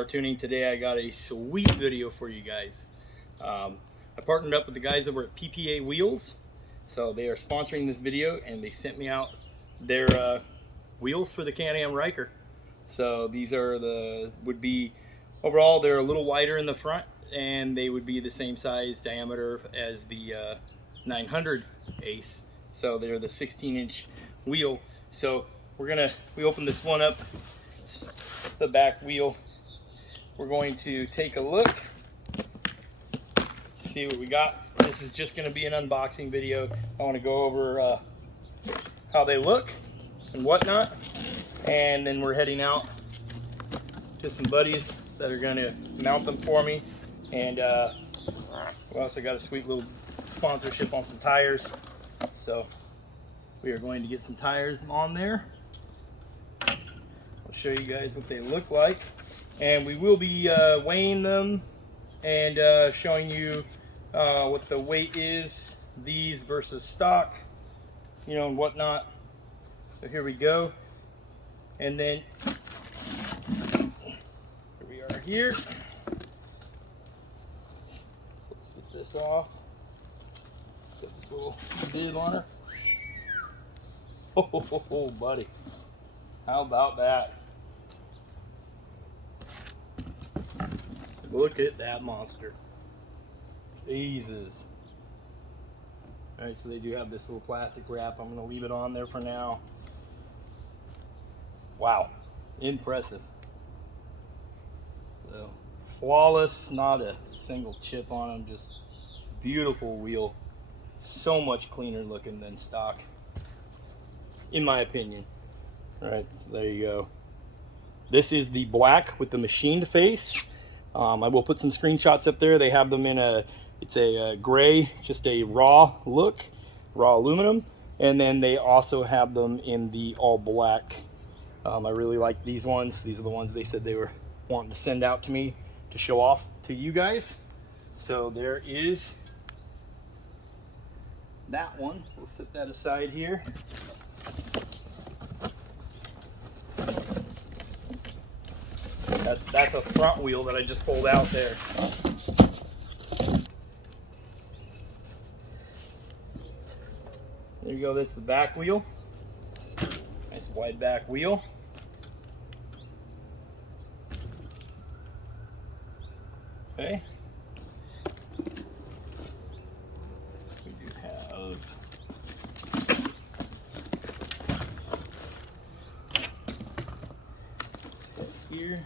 BLRTUNING. Today I got a sweet video for you guys. I partnered up with the guys over at PPA Wheels. So they are sponsoring this video and they sent me out their wheels for the Can-Am Ryker. So these are overall they're a little wider in the front and they would be the same size diameter as the 900 Ace. So they're the 16-inch wheel. So we open this one up, the back wheel. We're going to take a look, see what we got. This is just going to be an unboxing video. I want to go over how they look and whatnot, and then we're heading out to some buddies that are going to mount them for me. And we also got a sweet little sponsorship on some tires, so we are going to get some tires on there. I'll show you guys what they look like, and we will be weighing them and showing you what the weight is, these versus stock, you know, and whatnot. So here we go, and then here we are here. Let's set this off. Get this little bib on her. Oh, buddy, how about that? Look at that monster. Jesus. Alright, so they do have this little plastic wrap. I'm going to leave it on there for now. Wow. Impressive. So, flawless, not a single chip on them. Just beautiful wheel. So much cleaner looking than stock, in my opinion. Alright, so there you go. This is the black with the machined face. I will put some screenshots up there. They have them in it's a gray, just a raw look, raw aluminum. And then they also have them in the all black. I really like these ones. These are the ones they said they were wanting to send out to me to show off to you guys. So there is that one. We'll set that aside here. That's a front wheel that I just pulled out there. There you go, that's the back wheel. Nice wide back wheel. Okay. We do have here.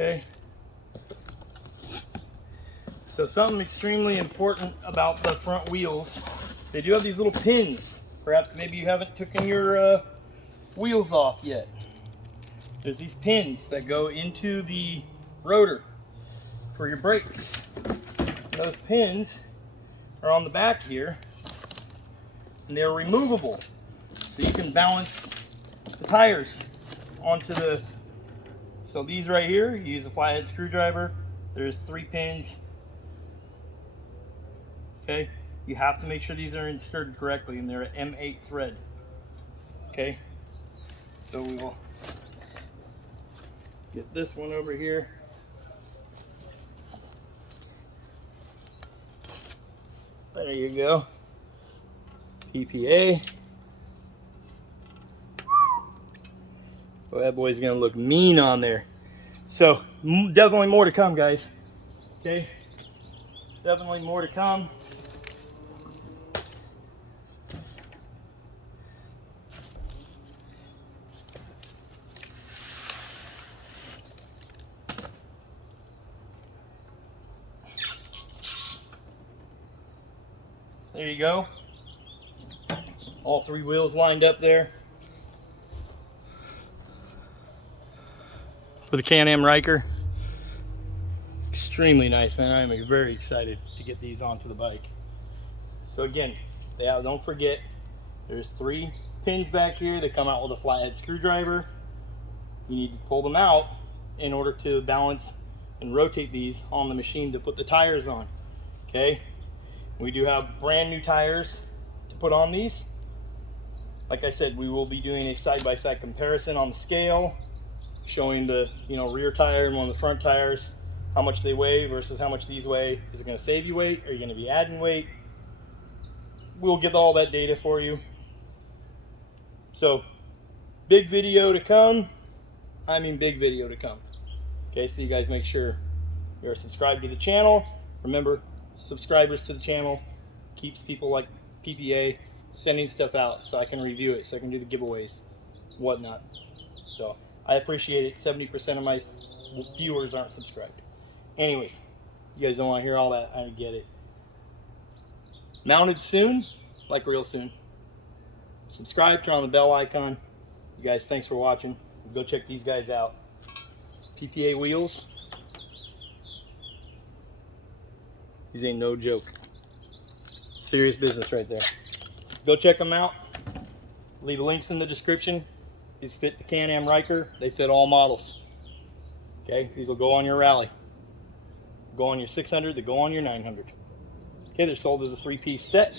Okay, so something extremely important about the front wheels, they do have these little pins. Perhaps maybe you haven't taken your wheels off yet. There's these pins that go into the rotor for your brakes. Those pins are on the back here, and they're removable, so you can balance the tires onto the. So these right here, you use a flathead screwdriver. There's 3 pins. Okay, you have to make sure these are inserted correctly, and they're an M8 thread. Okay, so we will get this one over here. There you go. PPA. Well, that boy's gonna look mean on there. So definitely more to come, guys. Okay, definitely more to come. There you go. All 3 wheels lined up there. For the Can-Am Ryker. extremely nice, man. I'm very excited to get these onto the bike. So again, don't forget, there's 3 pins back here that come out with a flathead screwdriver. You need to pull them out in order to balance and rotate these on the machine to put the tires on. Okay, we do have brand new tires to put on these. Like I said, we will be doing a side-by-side comparison on the scale, showing the rear tire and one of the front tires, how much they weigh versus how much these weigh. Is it going to save you weight? Are you going to be adding weight? We'll get all that data for you. So big video to come. I mean big video to come. Okay, so you guys make sure you're subscribed to the channel. Remember, subscribers to the channel keeps people like PPA sending stuff out so I can review it, so I can do the giveaways, whatnot. So I appreciate it. 70% of my viewers aren't subscribed. Anyways, you guys don't want to hear all that. I get it. Mounted soon, like real soon. Subscribe, turn on the bell icon. You guys, thanks for watching. Go check these guys out. PPA wheels. These ain't no joke. Serious business right there. Go check them out. Leave links in the description. These fit the Can-Am Ryker. They fit all models. Okay, these will go on your rally. Go on your 600, they go on your 900. Okay, they're sold as a 3-piece set.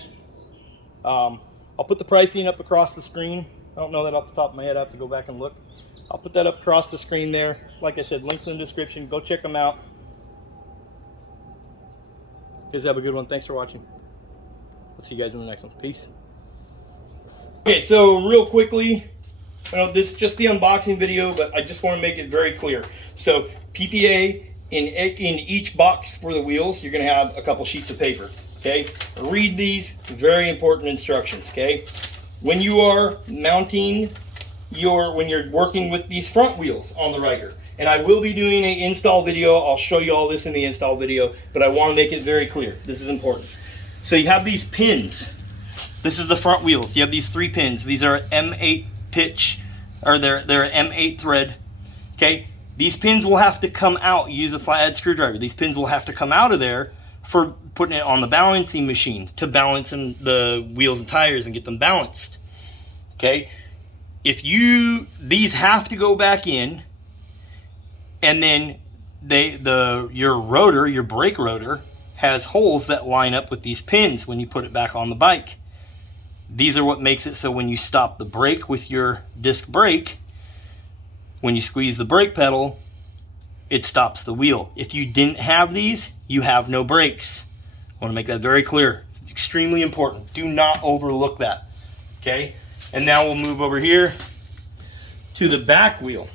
I'll put the pricing up across the screen. I don't know that off the top of my head. I have to go back and look. I'll put that up across the screen there. Like I said, links in the description. Go check them out. You guys have a good one. Thanks for watching. I'll see you guys in the next one. Peace. Okay, so real quickly, this is just the unboxing video, but I just want to make it very clear. So PPA, in each box for the wheels, you're going to have a couple sheets of paper. Okay, read these very important instructions. Okay, when you are mounting when you're working with these front wheels on the Ryker, and I will be doing an install video. I'll show you all this in the install video, but I want to make it very clear. This is important. So you have these pins. This is the front wheels. You have these 3 pins. These are M8 pitch, or they're M8 thread. Okay, these pins will have to come out. Use a flathead screwdriver. These pins will have to come out of there for putting it on the balancing machine to balance the wheels and tires and get them balanced. Okay, these have to go back in, and then your rotor, your brake rotor, has holes that line up with these pins when you put it back on the bike. These are what makes it so when you stop the brake with your disc brake, when you squeeze the brake pedal, it stops the wheel. If you didn't have these, you have no brakes. I want to make that very clear. It's extremely important. Do not overlook that. Okay? And now we'll move over here to the back wheel.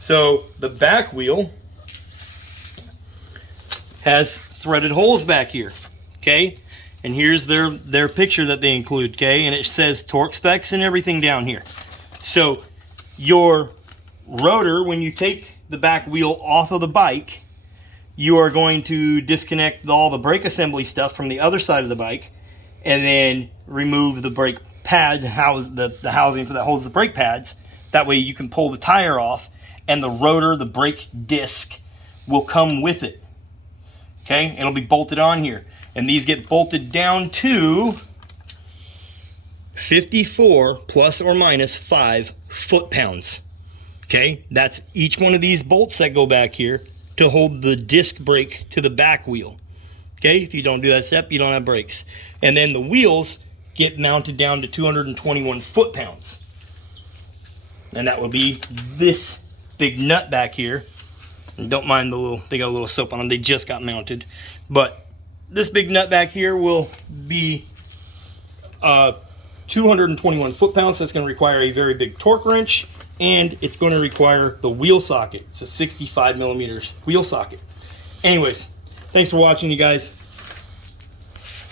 So the back wheel has threaded holes back here. Okay? And here's their picture that they include. Okay? And it says torque specs and everything down here. So your rotor, when you take the back wheel off of the bike, you are going to disconnect all the brake assembly stuff from the other side of the bike, and then remove the brake pad, the housing for that holds the brake pads. That way you can pull the tire off, and the rotor, the brake disc, will come with it. Okay, it'll be bolted on here, and these get bolted down to 54 plus or minus 5 foot-pounds. Okay, that's each one of these bolts that go back here to hold the disc brake to the back wheel. Okay, if you don't do that step, you don't have brakes. And then the wheels get mounted down to 221 foot-pounds. And that will be this big nut back here. And don't mind they got a little soap on them, they just got mounted. But this big nut back here will be 221 foot-pounds. That's going to require a very big torque wrench, and it's going to require the wheel socket. It's a 65 millimeters wheel socket. Anyways, thanks for watching, you guys.